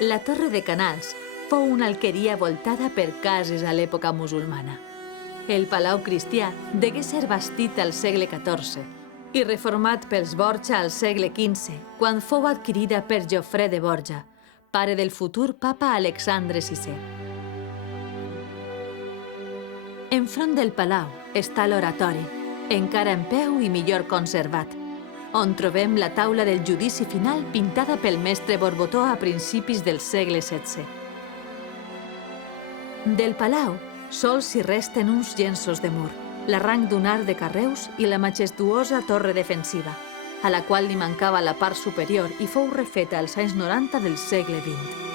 La Torre de Canals fou una alqueria voltada per cases a l'època musulmana. El Palau Cristià degué ser bastit al segle XIV i reformat pels Borja al segle XV, quan fou adquirida per Jofré de Borja, pare del futur papa Alexandre VI. Enfront del palau està l'oratori, encara en peu i millor conservat, on trobem la taula del judici final pintada pel mestre Borbotó a principis del segle XVI. Del palau sols s'hi resten uns llenços de mur, l'arranc d'un arc de carreus i la majestuosa torre defensiva, a la qual li mancava la part superior i fou refeta als anys 90 del segle XX.